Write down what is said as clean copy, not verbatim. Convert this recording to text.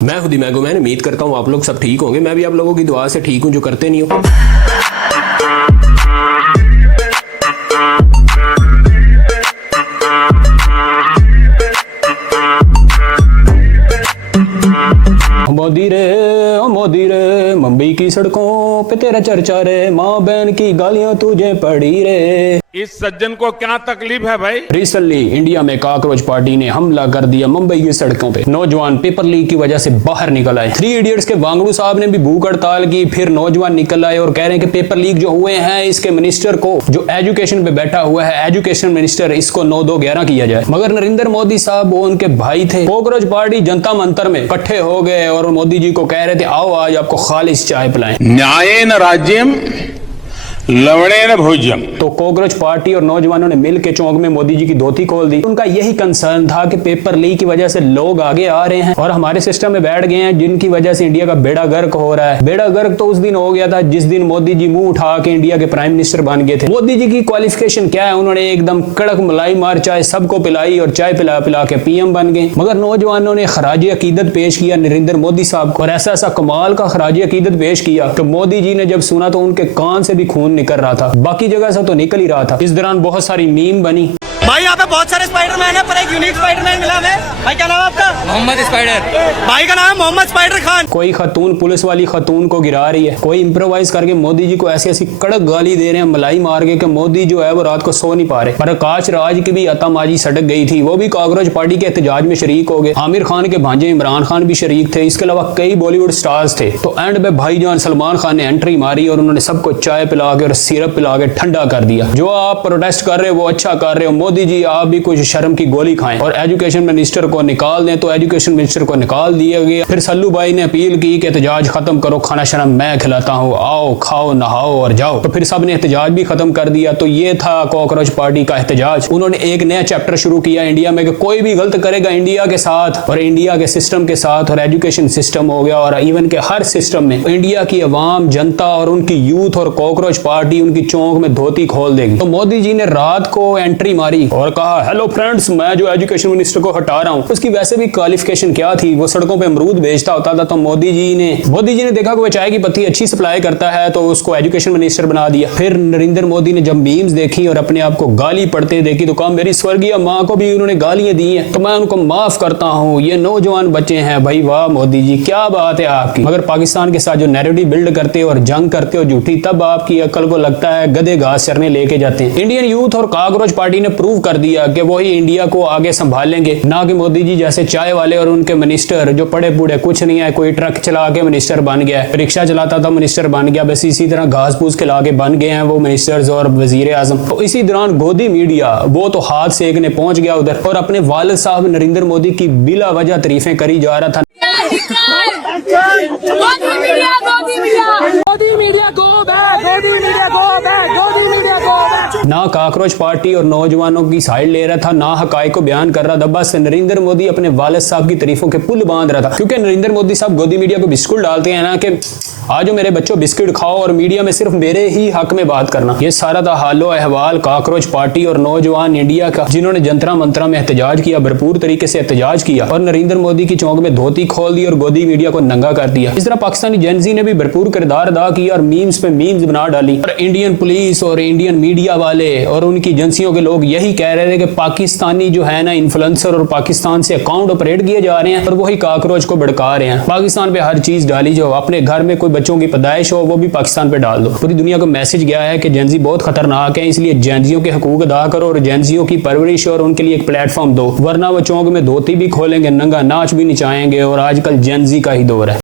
मैं खुद ही मैं उम्मीद करता हूँ आप लोग सब ठीक होंगे। मैं भी आप लोगों की दुआ से ठीक हूँ जो करते नहीं हो। मोदी रे मुंबई की सड़कों पे तेरा चर्चा रे, माँ बहन की गालियां तुझे पड़ी रे। इस सज्जन को क्या तकलीफ है भाई? रिसेंटली इंडिया में कॉकरोच पार्टी ने हमला कर दिया मुंबई की सड़कों पे। नौजवान पेपर लीक की वजह से बाहर निकल आए। 3 इडियट्स के वांगड़ू साहब ने भी भूख हड़ताल की। फिर नौजवान निकल आए और कह रहे हैं कि पेपर लीक जो हुए हैं इसके मिनिस्टर को, जो एजुकेशन पे बैठा हुआ है एजुकेशन मिनिस्टर, इसको 9-2-11 किया जाए। मगर नरेंद्र मोदी साहब वो उनके भाई थे। कॉकरोच पार्टी जनता मंतर में इकट्ठे हो गए और मोदी जी को कह रहे थे आओ आज आपको खालिश चाय पिलाएं। न्यायेन राज्यम लवणेन भोज्यम। तो कॉकरोच पार्टी और नौजवानों ने मिल के चौक में मोदी जी की धोती खोल दी। उनका यही कंसर्न था कि पेपर लीक की वजह से लोग आगे आ रहे हैं और हमारे सिस्टम में बैठ गए हैं, जिनकी वजह से इंडिया का बेड़ा गर्क हो रहा है। बेड़ा गर्क तो उस दिन हो गया था जिस दिन मोदी जी मुंह उठा के इंडिया के प्राइम मिनिस्टर बन गए थे। मोदी जी की क्वालिफिकेशन क्या है? उन्होंने एकदम कड़क मलाई मार चाय सबको पिलाई और चाय पिला पिला के पीएम बन गए। मगर नौजवानों ने खराज अकीदत पेश किया नरेंद्र मोदी साहब को, और ऐसा कमाल का खराज अकीदत पेश किया कि मोदी जी ने जब सुना तो उनके कान से भी खून निकल रहा था, बाकी जगह से तो निकल ही रहा था। इस दौरान बहुत सारी मीम बनी। भाई यहाँ पे बहुत सारे स्पाइडरमैन है पर एक यूनिक स्पाइडरमैन मिला हमें। भाई क्या नाम है आपका? मोहम्मद स्पाइडर। भाई का नाम है मोहम्मद स्पाइडर खान। कोई खतून पुलिस वाली खतून को गिरा रही है, कोई इंप्रोवाइज करके मोदी जी को ऐसी ऐसी कड़क गाली दे रहे हैं मलाई मार के कि मोदी जो है वो रात को सो नहीं पा रहे। पर आकाश राज की भी अतामाजी सटक गई थी, वो भी कॉकरोच पार्टी के एहतजाज में शरीक हो गए। आमिर खान के भांजे इमरान खान भी शरीक थे। इसके अलावा कई बॉलीवुड स्टार्स थे। तो एंड में भाईजान सलमान खान ने एंट्री मारी और उन्होंने सबको चाय पिला के और सिरप पिला के ठंडा कर दिया। जो आप प्रोटेस्ट कर रहे हो वो अच्छा कर रहे हो, मोदी जी आप भी कुछ शर्म की गोली खाएं और एजुकेशन मिनिस्टर को निकाल दें। तो एजुकेशन मिनिस्टर को निकाल दिया गया। फिर सल्लू भाई ने अपील की कि एहतजाज खत्म करो, खाना शाना मैं खिलाता हूँ, आओ खाओ नहाओ और जाओ। तो फिर सब ने एहतजाज भी खत्म कर दिया। तो ये था कॉकरोच पार्टी का एहतजाज। उन्होंने एक नया चैप्टर शुरू किया इंडिया में कि कोई भी गलत करेगा इंडिया के साथ और इंडिया के सिस्टम के साथ, और एजुकेशन सिस्टम हो गया और इवन के हर सिस्टम में इंडिया की अवाम जनता और उनकी यूथ और कॉकरोच पार्टी उनकी चौंक में धोती खोल देगी। तो मोदी जी ने रात को एंट्री मारी और कहा हेलो फ्रेंड्स, मैं जो एजुकेशन मिनिस्टर को हटा रहा हूं। उसकी वैसे भी क्वालिफिकेशन क्या थी, वो सड़कों पे अमरूद बेचता होता था। तो मोदी जी ने देखा कि वो चाय की पत्ती अच्छी सप्लाई करता है तो उसको एजुकेशन मिनिस्टर बना दिया। फिर नरेंद्र मोदी ने जब मीम्स देखी और अपने आप को गाली पढ़ते देखी तो कहा मेरी स्वर्गीय माँ को भी उन्होंने गालियां दी हैं तो मैं उनको माफ करता हूँ, ये नौजवान बच्चे हैं। भाई वाह मोदी जी, क्या बात है आपकी। मगर पाकिस्तान के साथ जो नैरेटिव बिल्ड करते हो और जंग करते हो झूठी, तब आपकी अकल को लगता है गधे घास चरने लेके जाते हैं। इंडियन यूथ और कॉकरोच पार्टी ने प्रूव कर दिया कि वही इंडिया को आगे संभालेंगे, ना कि मोदी जी जैसे चाय वाले और उनके मिनिस्टर जो पड़े बूढ़े कुछ नहीं है। कोई ट्रक चला के मिनिस्टर बन गया, रिक्शा चलाता था मिनिस्टर बन गया, बस इसी तरह घास फूस खिला के बन गए हैं वो मिनिस्टर्स और वजीर आजम। तो इसी दौरान गोदी मीडिया वो तो हाथ सेकने पहुंच गया उधर और अपने वालिद साहब नरेंद्र मोदी की बिला वजह तारीफें करी जा रहा था। ना कॉकरोच पार्टी और नौजवानों की साइड ले रहा था, ना हकायक को बयान कर रहा था। बस नरेंद्र मोदी अपने वालिद साहब की तारीफों के पुल बांध रहा था, क्योंकि नरेंद्र मोदी साहब गोदी मीडिया को बिस्कुट डालते हैं ना कि आज मेरे बच्चों बिस्किट खाओ और मीडिया में सिर्फ मेरे ही हक में बात करना। ये सारा था हालो अहवाल कॉकरोच पार्टी और नौजवान इंडिया का, जिन्होंने जंतरा मंतरा में एहतजाज किया, भरपूर तरीके से एहतजाज किया और नरेंद्र मोदी की चौंक में धोती खोल दी और गोदी मीडिया को नंगा कर दिया। इस तरह पाकिस्तानी जेनजी ने भी भरपूर किरदार अदा किया और मीम्स पे मीम्स बना डाली। और इंडियन पुलिस और इंडियन मीडिया वाले और उनकी एजेंसियों के लोग यही कह रहे थे कि पाकिस्तानी जो है ना इन्फ्लुएंसर और पाकिस्तान से अकाउंट ऑपरेट किए जा रहे हैं और वही कॉकरोच को भड़का रहे हैं। पाकिस्तान पे हर चीज डाली, जो अपने घर में कोई बच्चों की पैदाइश वो भी पाकिस्तान पे डाल दो। पूरी दुनिया को मैसेज गया है कि जेनजी बहुत खतरनाक है, इसलिए जेनजियों के हकूक अदा करो और जेनजियों की परवरिश और उनके लिए एक प्लेटफॉर्म दो, वरना वो चौंक में धोती भी खोलेंगे, नंगा नाच भी नचाएंगे। और आजकल जेनजी का ही दौर है।